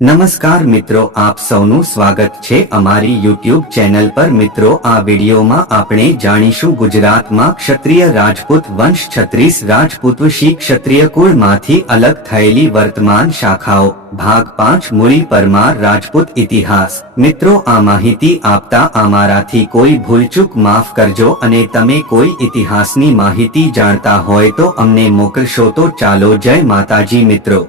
નમસ્કાર મિત્રો, આપ સૌનું સ્વાગત છે અમારી યુટ્યુબ ચેનલ પર. મિત્રો, આ વિડીયોમાં આપણે જાણીશું ગુજરાતમાં ક્ષત્રિય રાજપૂત વંશ છત્રીસ રાજપૂતવશી ક્ષત્રિય કુળમાંથી અલગ થયેલી વર્તમાન શાખાઓ, ભાગ પાંચ મૂળી પરમાર રાજપૂત ઇતિહાસ. મિત્રો, આ માહિતી આપતા અમારાથી કોઈ ભૂલચૂક માફ કરજો અને તમે કોઈ ઇતિહાસની માહિતી જાણતા હોય તો અમને મોકલશો તો ચાલો, જય માતાજી મિત્રો.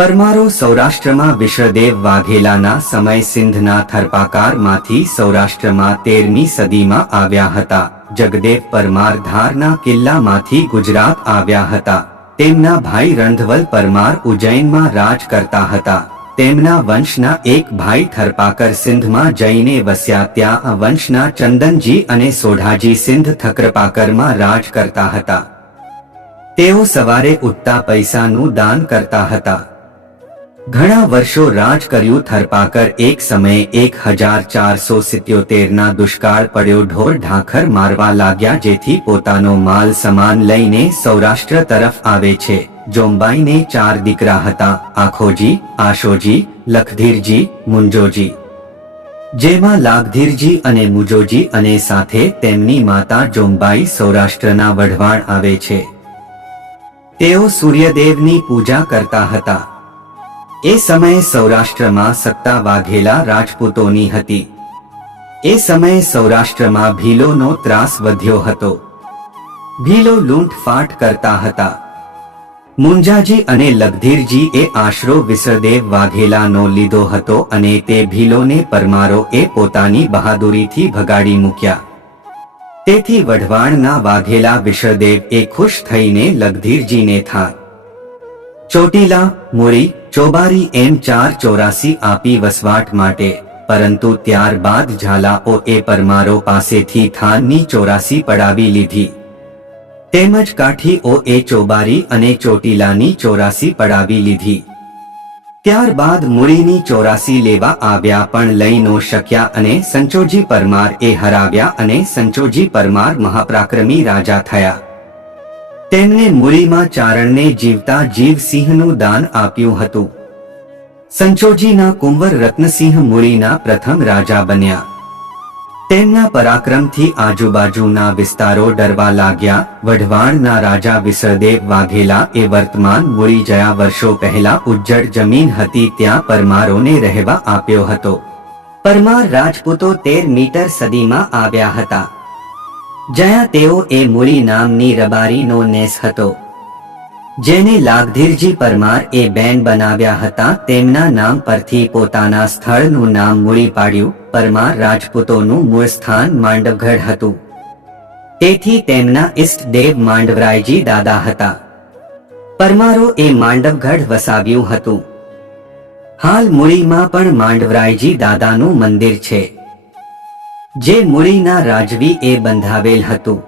પરમારો સૌરાષ્ટ્રમાં વિશ્વદેવ વાઘેલાના સમય સિંધના થરપાકારમાંથી સૌરાષ્ટ્રમાં તેરમી સદીમાં આવ્યા હતા. જગદેવ પરમાર ધારના કિલ્લામાંથી ગુજરાત આવ્યા હતા. તેમના ભાઈ રણધવલ પરમાર ઉજ્જૈનમાં રાજ કરતા હતા. તેમના વંશના એક ભાઈ થરપાકર સિંધમાં જઈને વસ્યા ત્યાં વંશના ચંદનજી અને સોઢાજી સિંધ થકરપાકરમાં રાજ કરતા હતા. તેઓ સવારે ઉઠતા પૈસાનું દાન કરતા હતા. ઘણા વર્ષો રાજ કર્યું થરપાકર. એક સમયે એક હજાર ચારસો સિત્યોતેરના દુષ્કાળ પડ્યો. ઢોર ઢાંખર મારવા લાગ્યા જેથી પોતાનો માલ સમાન લઈને સૌરાષ્ટ્ર તરફ આવે છે. જોંબાઈને ચાર દીકરા હતા. આખોજી, આશોજી, લખધીરજી, મુંજોજી. જેમાં લાગધીરજી અને મુજોજી અને સાથે તેમની માતા જોંબાઈ સૌરાષ્ટ્રના વઢવાણ આવે છે. તેઓ સૂર્યદેવની પૂજા કરતા હતા. એ સમયે સૌરાષ્ટ્રમાં સત્તા વાઘેલા રાજપૂતોની હતી. એ સમયે સૌરાષ્ટ્રમાં ભીલોનો ત્રાસ વધ્યો હતો. ભીલો લૂંટફાટ કરતા હતા. મુંજાજી અને લગધીરજી એ આશરો વિસરદેવ વાઘેલાનો લીધો હતો અને તે ભીલોને પરમારો એ પોતાની બહાદુરીથી ભગાડી મૂક્યા. તેથી વઢવાણના વાઘેલા વિસરદેવ એ ખુશ થઈને લગધીરજીને થા ચોટીલા મુરી ચોબારી એમ ચાર ચોરાસી આપી વસવાટ માટે, પરંતુ ત્યારબાદ ઝાલાઓ એ પરમારો પાસેથી થાનની ચોરાસી પડાવી લીધી. તેમજ કાઠીઓ એ ચોબારી અને ચોટીલાની ચોરાસી પડાવી લીધી. ત્યારબાદ મૂળીની ચોરાસી લેવા આવ્યા પણ લઈ નો શક્યા અને સંચોજી પરમાર એ હરાવ્યા અને સંચોજી પરમાર મહાપ્રાક્રમી રાજા થયા. તેમને મુરીમાં ચારણને જીવતા જીવસિંહનું દાન આપ્યું હતું. સંચોજીના કુંવર રત્નસિંહ મુરીના પ્રથમ રાજા બન્યા. તેમના પરાક્રમથી આજુબાજુના વિસ્તારો ડરવા લાગ્યા. વઢવાણના રાજા વિસળદેવ વાઘેલા એ વર્તમાન મૂળી જયા વર્ષો પહેલા ઉજ્જડ જમીન હતી ત્યાં પરમારોને રહેવા આપ્યો હતો. પરમાર રાજપૂતો તેર મીટર સદીમાં આવ્યા હતા. જ્યાં તેઓ એ મૂળી નામની રબારીનો નેસ હતો. જેને લાગધીરજી પરમાર એ બેન બનાવ્યા હતા, તેમના નામ પરથી પોતાના સ્થળનું નામ મૂળી પાડ્યું. પરમાર રાજપૂતોનું મૂળ સ્થાન માંડવગઢ હતું. તેથી તેમના ઇષ્ટદેવ માંડવરાયજી દાદા હતા. પરમારો એ માંડવગઢ વસાવ્યું હતું. હાલ મૂળીમાં પણ માંડવરાયજી દાદાનું મંદિર છે. જે મુળીના રાજવી એ બંધાવેલ હતું.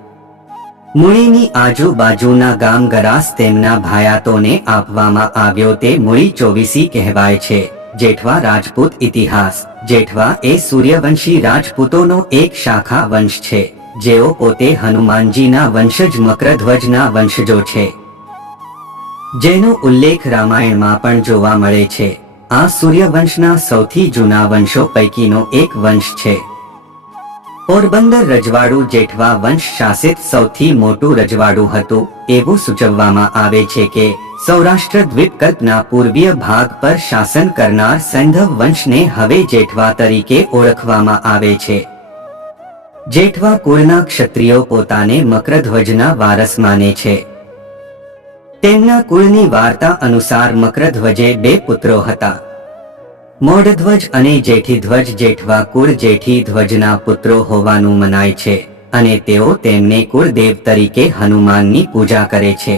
મૂળીની આજુબાજુના ગામ ગરાસ તેમના ભાયાતોને આપવામાં આવ્યો તે મુળી ચોવીસી કહેવાય છે. જેઠવા રાજપૂત ઇતિહાસ. જેઠવા એ સૂર્યવંશી રાજપૂતોનો એક શાખા વંશ છે. જેઓ પોતે હનુમાનજીના વંશજ મકરધ્વજના વંશજો છે. જેનો ઉલ્લેખ રામાયણમાં પણ જોવા મળે છે. આ સૂર્યવંશના સૌથી જૂના વંશો પૈકીનો એક વંશ છે. પોરબંદર રજવાડું જેઠવા વંશ શાસિત સૌથી મોટું રજવાડું હતું, એવું સૂચવવામાં આવે છે કે, સૌરાષ્ટ્ર દ્વીપકલ્પના પૂર્વીય ભાગ પર શાસન કરનાર સંધવ વંશને હવે જેઠવા તરીકે ઓળખવામાં આવે છે. જેઠવા કુળના ક્ષત્રિયો પોતાને મકરધ્વજના વારસ માને છે. તેમના કુળની વાર્તા અનુસાર મકરધ્વજે બે પુત્રો હતા. મોઢધ્વજ અને જેઠીધ્વજ જેઠવા કુળ જેઠી ધ્વજના પુત્રો હોવાનું મનાય છે અને તેઓ તેમને કુળદેવ તરીકે હનુમાનની પૂજા કરે છે.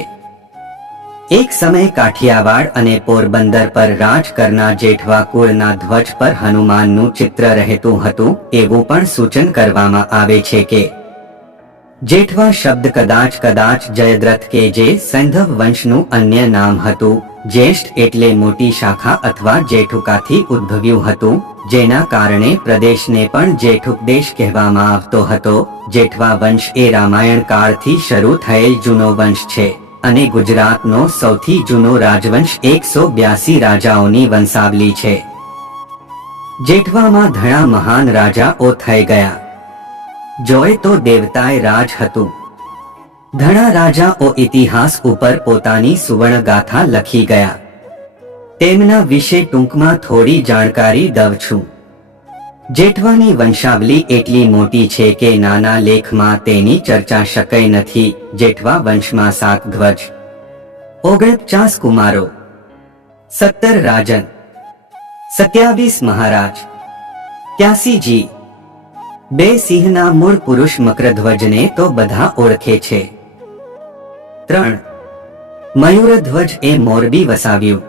એક સમય કાઠિયાવાડ અને પોરબંદર પર રાજ કરનાર જેઠવા કુળના ધ્વજ પર હનુમાનનું ચિત્ર રહેતું હતું એવું પણ સૂચન કરવામાં આવે છે કે જેઠવા શબ્દ કદાચ કદાચ જયદ્રથ કે જે સંધવ વંશનું અન્ય નામ હતું જ્યેષ્ઠ એટલે મોટી શાખા અથવા જેઠુકાથી ઉદ્ભવ્યું હતું, જેના કારણે પ્રદેશને પણ જેઠુક દેશ કહેવામાં આવતો હતો. જેઠવા વંશ એ રામાયણ કાળથી શરૂ થયેલ જૂનો વંશ છે અને ગુજરાતનો સૌથી જૂનો રાજવંશ એકસો બ્યાસી રાજાઓની વંશાવલી છે. જેઠવામાં ઘણા મહાન રાજાઓ થઈ ગયા. જોય તો દેવતાએ રાજ હતું. ઘણા રાજાઓ ઇતિહાસ ઉપર પોતાની સુવર્ણ ગાથા લખી ગયા. તેમના વિશે ટૂંકમાં થોડી જાણકારી દઉં છું. જેઠવાની વંશાવલી એટલી મોટી છે કે નાના લેખમાં તેની ચર્ચા શકાય નથી, જેઠવા વંશમાં સાત ધ્વજ. ઓગણપચાસ કુમારો. સત્તર રાજન. સત્યાવીસ મહારાજ. ત્યાસીજી. બે સિંહના મૂળ પુરુષ મકરધ્વજને તો બધા ઓળખે છે. ત્રણ. મયુરધ્વજ એ મોરબી વસાવ્યું.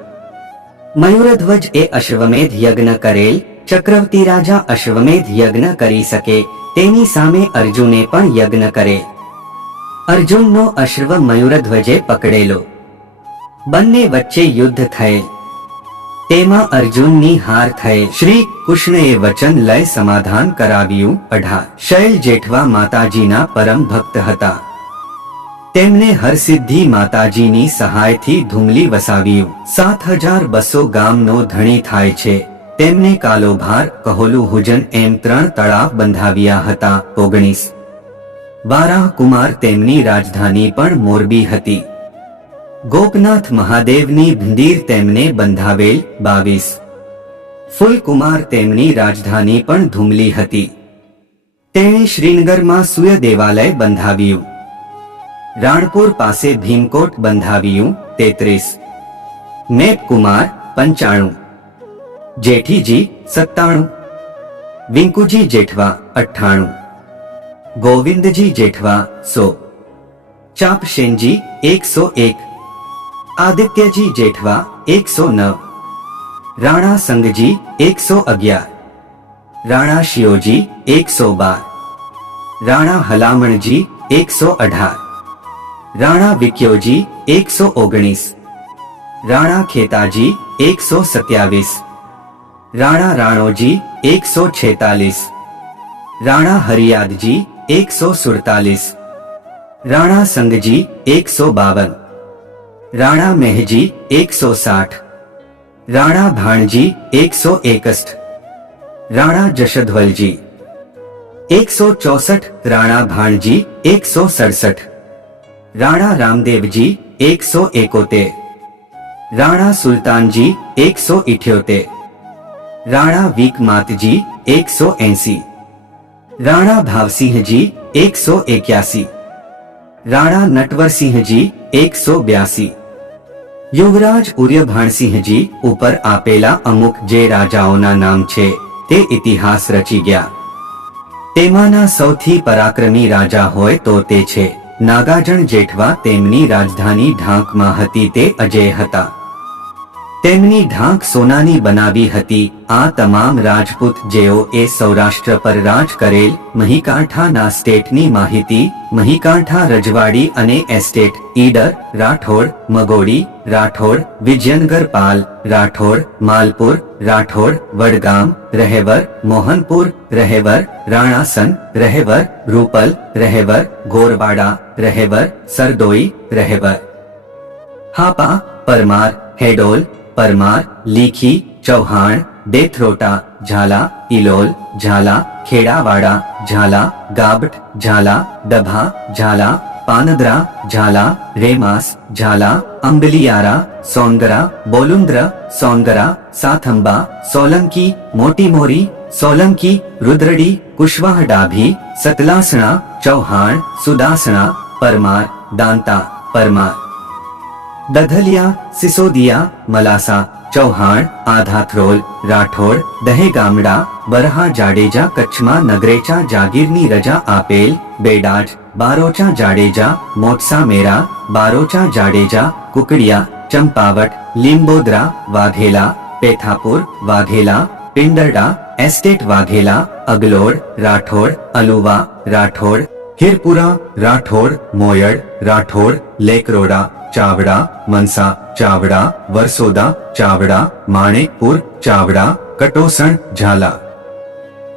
મયુરધ્વજ એ અશ્વમેધ યજ્ઞ કરેલ, ચક્રવર્તી રાજા અશ્વમેધ યજ્ઞ કરી શકે, તેની સામે અર્જુને પણ યજ્ઞ કરે. અર્જુનનો અશ્વ મયુરધ્વજે પકડેલો. બંને વચ્ચે યુદ્ધ થયેલ. તેમાં અર્જુનની હાર થઈ શ્રી કૃષ્ણએ વચન લય સમાધાન કરાવ્યું. અઢાર. શૈલ જેઠવા માતાજીના પરમ ભક્ત હતા. તેમને હરસિદ્ધિ માતાજીની સહાયથી ધૂમલી વસાવ્યું. સાત હજાર બસો ગામનો ધણી થાય છે. તેમને કાલોભાર, કહોલુ હુજન એમ ત્રણ તળાવ બંધાવ્યા હતા. ઓગણીસ. વારાહ કુમાર તેમની રાજધાની પણ મોરબી હતી. ગોપનાથ મહાદેવની મંદિર તેમને બંધાવેલ. બાવીસ. ફૂલકુમાર તેમની રાજધાની પણ ધુમલી હતી. તેણે શ્રીનગરમાં સૂર્ય દેવાલય બંધાવ્યું. રાણપુર પાસે ભીમકોટ બંધાવ્યું તેત્રીસ મેપકુમાર પંચાણું જેઠીજી સત્તાણું વિંકુજી જેઠવા અઠ્ઠાણું ગોવિંદજી જેઠવા સો ચાપશેનજી એકસો એક આદિત્યજી જેઠવા એકસો નવ રાણા સંઘજી એકસો અગિયાર રાણા શિયોજી એકસો બાર રાણા હલામણજી એકસો અઢાર રાણા વિક્યોજી એકસો ઓગણીસ રાણા ખેતાજી એકસો સત્યાવીસ રાણા રાણોજી એકસો છેતાલીસ રાણા હરિયાદજી એકસો સુડતાલીસ રાણા સંઘજી એકસો બાવન રાણા મેહજી એકસો સાઠ રાણા ભાણજી એકસો એકસઠ રાણા જશધ્વલજી એકસો ચોસઠ રાણા ભાણજી એકસો સડસઠ રાણા રામદેવજી એકસો એકોતેર. રાણા સુલતાનજી એકસો ઇઠ્યોતેર. રાણા વિકમાતજી એકસો એંસી. રાણા ભાવસિંહજી એકસો એક્યાસી. રાણા નટવરસિંહજી એકસો બ્યાસી. યુવરાજ ઉર્યભાણસિંહજી ઉપર આપેલા અમુક જે રાજાઓના નામ છે તે ઇતિહાસ રચી ગયા. તેમાંના સૌથી પરાક્રમી રાજા હોય તો તે છે નાગાજણ જેઠવા તેમની રાજધાની ઢાંકમાં હતી તે અજય હતા. તેમની ઢાંક સોનાની બનાવી હતી. આ તમામ રાજપૂત જેઓ એ સૌરાષ્ટ્ર પર રાજ કરેલ મહીકાંઠાના સ્ટેટની માહિતી, મહીકાંઠા રજવાડી અને એસ્ટેટ, ઈડર, રાઠોડ મગોડી રાઠોડ, વિજયનગર પાલ, રાઠોડ, માલપુર, રાઠોડ, વડગામ, રહેવર, મોહનપુર, રહેવર, રાણાસન, રહેવર, રૂપલ, રહેવર, ગોરવાડા, રહેવર, સરદોઈ, રહેવર. હાપા, પરમાર, હેડોલ परमार, लीखी, चौहान देथरोटा झाला, इलोल, झाला, खेड़ावाड़ा, झाला, गाबट, झाला दभा झाला, पानद्रा, झाला, रेमास, झाला, अम्बलियारा सोंगरा बोलुंद्र सोंगरा साथम्बा सोलंकी मोटी मोरी सोलंकी, रुद्रडी कुशवाह डाभी सतलासना चौहान सुदासना परमार, दांता, परमार। दधलिया, सिसोदिया, मलासा, चौहान आधाथरोल राठौर, दहेगामडा, बरहा जाडेजा, कच्छमा नगरेचा, जागीरनी रजा, आपेल, बेडाज, बारोचा जाडेजा मोटसा मेरा, बारोचा जाडेजा, कुकड़िया, चंपावट लिम्बोदरा वाघेला, पेथापुर, वाघेला, पिंडरडा, एस्टेट वाघेला, अगलोड, राठौर, अलुवा, राठौर, हिरपुरा, राठौर, मोयड़, राठौर, लेकरोड़ा ચાવડા મનસા ચાવડા વરસોદા ચાવડા માણેકપુર ચાવડા કટોસણ ઝાલા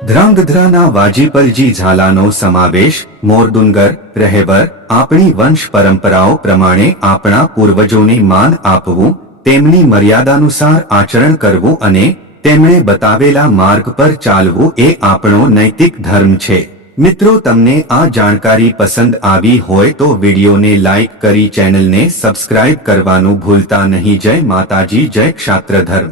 ધ્રાંગધ્રાના વાજીપલજી ઝાલાનો સમાવેશ મોરદુંગર રહેબર આપણી વંશ પરંપરાઓ પ્રમાણે આપણા પૂર્વજોને માન આપવું તેમની મર્યાદાનુસાર આચરણ કરવું અને તેમણે બતાવેલા માર્ગ પર ચાલવું એ આપણો નૈતિક ધર્મ છે મિત્રો, તમને આ જાણકારી પસંદ આવી હોય તો વિડીયોને લાઇક કરી ચેનલને સબસ્ક્રાઇબ કરવાનું ભૂલતા નહીં. જય માતાજી, જય ક્ષાત્ર ધર્મ